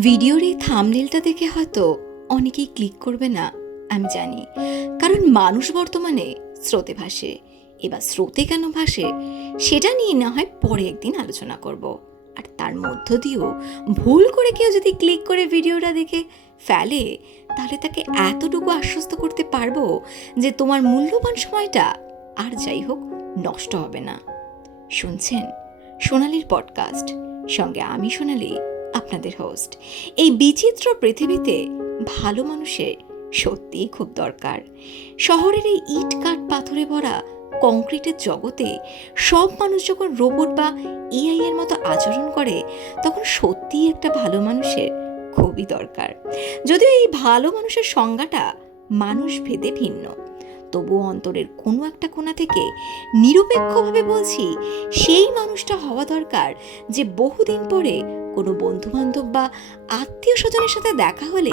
ভিডিওর এই থামনেলটা দেখে হয়তো অনেকেই ক্লিক করবে না, আমি জানি। কারণ মানুষ বর্তমানে স্রোতে ভাসে, এবার স্রোতে কেন ভাসে, সেটা নিয়ে না হয় পরে একদিন আলোচনা করব। আর তার মধ্য দিয়েও ভুল করে কেউ যদি ক্লিক করে ভিডিওটা দেখে ফেলে, তাহলে তাকে এতটুকু আশ্বস্ত করতে পারব যে তোমার মূল্যবান সময়টা আর যাই হোক নষ্ট হবে না। শুনছেন? সোনালির পডকাস্ট সঙ্গে আমি সোনালি আপনাদের হোস্ট এই বিচিত্র পৃথিবীতে ভালো মানুষের সত্যিই খুব দরকার। শহরের এই ইট কাঠ পাথরে ভরা কংক্রিটের জগতে সব মানুষ যখন রোবট বা এআই এর মতো আচরণ করে, তখন সত্যিই একটা ভালো মানুষের খুবই দরকার। যদিও এই ভালো মানুষের সংজ্ঞাটা মানুষ ভেদে ভিন্ন। তবু অন্তরের কোনো একটা কোণা থেকে নিরপেক্ষভাবে বলছি, সেই মানুষটা হওয়া দরকার যে বহুদিন পরে কোনো বন্ধু বান্ধব বা আত্মীয় স্বজনের সাথে দেখা হলে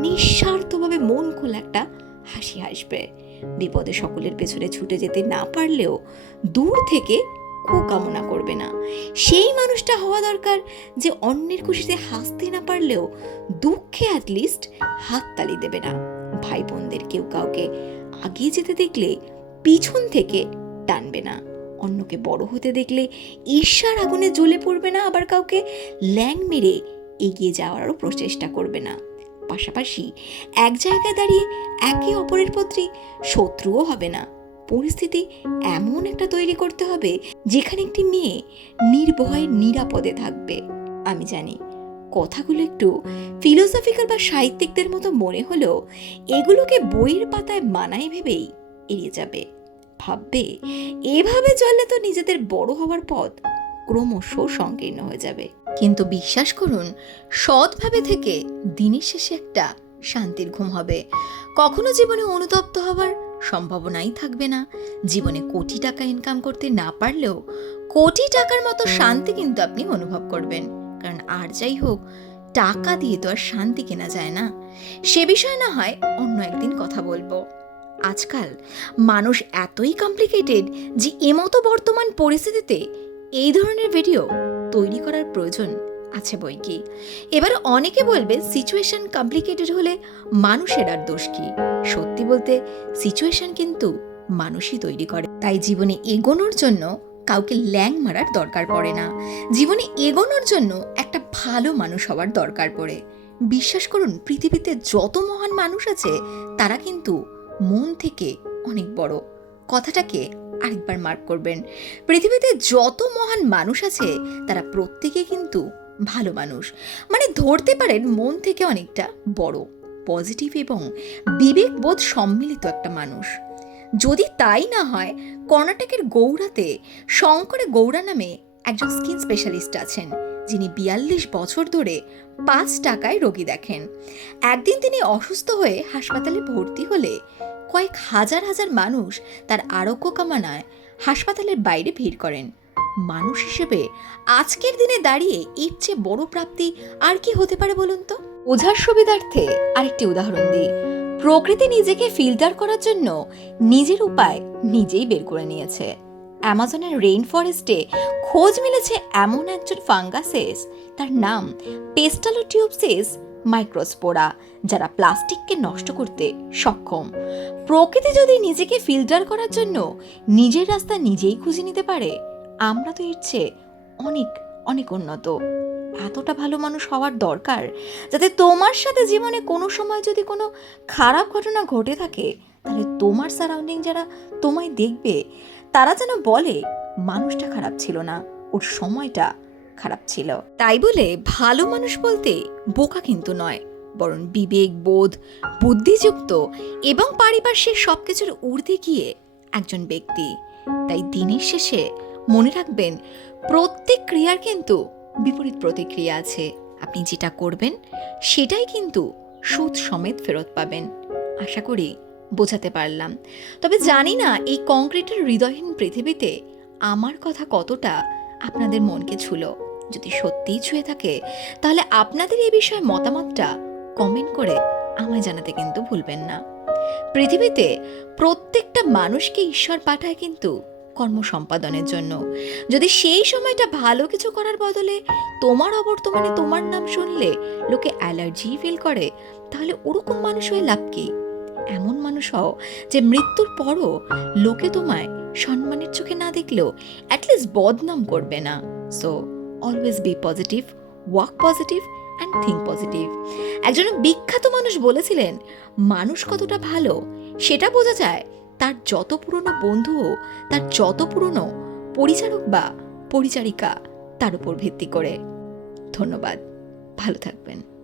নিঃস্বার্থভাবে মন খোলা একটা হাসি হাসবে। বিপদে সকলের পেছনে ছুটে যেতে না পারলেও দূর থেকে কুকামনা করবে না। সেই মানুষটা হওয়া দরকার যে অন্যের খুশিতে হাসতে না পারলেও দুঃখে অ্যাটলিস্ট হাততালি দেবে না। ভাই বোনদের কেউ কাউকে আগিয়ে যেতে দেখলে পিছন থেকে টানবে না। অন্যকে বড় হতে দেখলে ঈর্ষার আগুনে জ্বলে পড়বে না, আবার কাউকে ল্যাং মেরে এগিয়ে যাওয়ারও প্রচেষ্টা করবে না। পাশাপাশি এক জায়গায় দাঁড়িয়ে একে অপরের প্রতি শত্রুও হবে না। পরিস্থিতি এমন একটা তৈরি করতে হবে, যেখানে একটি মেয়ে নির্ভয়ে নিরাপদে থাকবে। আমি জানি, কথাগুলো একটু ফিলোসফিক্যাল বা সাহিত্যিকদের মতো মনে হলেও এগুলোকে বইয়ের পাতায় মানায় ভেবেই এড়িয়ে যাবে। ভাববে, এভাবে চললে তো নিজেদের বড় হওয়ার পথ ক্রমশ সংকীর্ণ হয়ে যাবে। কিন্তু বিশ্বাস করুন, সৎভাবে থেকে দিনের শেষে একটা শান্তির ঘুম হবে। কখনো জীবনে অনুতপ্ত হওয়ার সম্ভাবনাই থাকবে না। জীবনে কোটি টাকা ইনকাম করতে না পারলেও কোটি টাকার মতো শান্তি কিন্তু আপনি অনুভব করবেন। কারণ আর যাই হোক, টাকা দিয়ে তো আর শান্তি কেনা যায় না। সে বিষয়ে না হয় অন্য একদিন কথা বলব। আজকাল মানুষ এতই কমপ্লিকেটেড যে এমতো বর্তমান পরিস্থিতিতে এই ধরনের ভিডিও তৈরি করার প্রয়োজন আছে বই কি? এবার অনেকে বলবে সিচুয়েশন কমপ্লিকেটেড হলে মানুষের আর দোষ কি? সত্যি বলতে সিচুয়েশন কিন্তু মানুষই তৈরি করে। তাই জীবনে এগোনোর জন্য কাউকে ল্যাং মারার দরকার পড়ে না। জীবনে এগোনোর জন্য একটা ভালো মানুষ হওয়ার দরকার পড়ে। বিশ্বাস করুন, পৃথিবীতে যত মহান মানুষ আছে, তারা কিন্তু মন থেকে অনেক বড়। কথাটাকে আরেকবার মার্ক করবেন। পৃথিবীতে যত মহান মানুষ আছে, তারা প্রত্যেকে কিন্তু ভালো মানুষ। মানে ধরতে পারেন মন থেকে অনেকটা বড় পজিটিভ এবং বিবেকবোধ সম্মিলিত একটা মানুষ। যদি তাই না হয়, কর্ণাটকের গৌড়াতে শঙ্করে গৌড়া নামে একজন স্কিন স্পেশালিস্ট আছেন, যিনি বিয়াল্লিশ বছর ধরে পাঁচ টাকায় রোগী দেখেন। একদিন তিনি অসুস্থ হয়ে হাসপাতালে ভর্তি হলে কয়েক হাজার হাজার মানুষ তার আরোগ্য কামনায় হাসপাতালের বাইরে ভিড় করেন। মানুষ হিসেবে আজকের দিনে দাঁড়িয়ে এর চেয়ে বড় প্রাপ্তি আর কি হতে পারে বলুন তো? বোঝার সুবিধার্থে আরেকটি উদাহরণ দিই। প্রকৃতি নিজেকে ফিল্টার করার জন্য নিজের উপায় নিজেই বের করে নিয়েছে। অ্যামাজনের রেইন ফরেস্টে খোঁজ মিলেছে এমন একজন ফাঙ্গাসেস, তার নাম পেস্টালোটিউবসিস মাইক্রোস্পোরা যারা প্লাস্টিককে নষ্ট করতে সক্ষম। প্রকৃতি যদি নিজেকে ফিল্টার করার জন্য নিজের রাস্তা নিজেই খুঁজে নিতে পারে, আমরা তো এর চেয়ে অনেক অনেক উন্নত। এতটা ভালো মানুষ হওয়ার দরকার যাতে তোমার সাথে জীবনে কোনো সময় যদি কোনো খারাপ ঘটনা ঘটে থাকে, তাহলে তোমার সারাউন্ডিং যারা তোমায় দেখবে, তারা যেন বলে, মানুষটা খারাপ ছিল না, ওর সময়টা খারাপ ছিল। তাই বলে ভালো মানুষ বলতে বোকা কিন্তু নয়, বরং বিবেক, বোধ, বুদ্ধিযুক্ত এবং পারিপার্শ্বিক সবকিছুর ঊর্ধ্বে গিয়ে একজন ব্যক্তি। তাই দিনের শেষে মনে রাখবেন, প্রত্যেক ক্রিয়ার কিন্তু বিপরীত প্রতিক্রিয়া আছে। আপনি যেটা করবেন, সেটাই কিন্তু সুদ সমেত ফেরত পাবেন। আশা করি বোঝাতে পারলাম। তবে জানি না এই কংক্রিটের হৃদয়হীন পৃথিবীতে আমার কথা কতটা আপনাদের মনকে ছুলো। যদি সত্যিই ছুঁয়ে থাকে, তাহলে আপনাদের এই বিষয়ে মতামতটা কমেন্ট করে আমায় জানাতে কিন্তু ভুলবেন না। পৃথিবীতে প্রত্যেকটা মানুষকে ঈশ্বর পাঠায় কিন্তু কর্ম সম্পাদনের জন্য। যদি সেই সময়টা ভালো কিছু করার বদলে তোমার অবর্তমানে তোমার নাম শুনলে লোকে অ্যালার্জি ফিল করে, তাহলে ওরকম মানুষ হয়ে লাভ কি? এমন মানুষ হও যে মৃত্যুর পরও লোকে তোমায় সম্মানের চোখে না দেখলেও অ্যাটলিস্ট বদনাম করবে না। So always be positive walk positive and think positive একজন বিখ্যাত মানুষ বলেছিলেন, মানুষ কতটা ভালো, সেটা বোঝা যায় তার যত পুরনো বন্ধু, তার যত পুরনো পরিচারক বা পরিচারিকা তার উপর ভিত্তি করে। ধন্যবাদ। ভালো থাকবেন।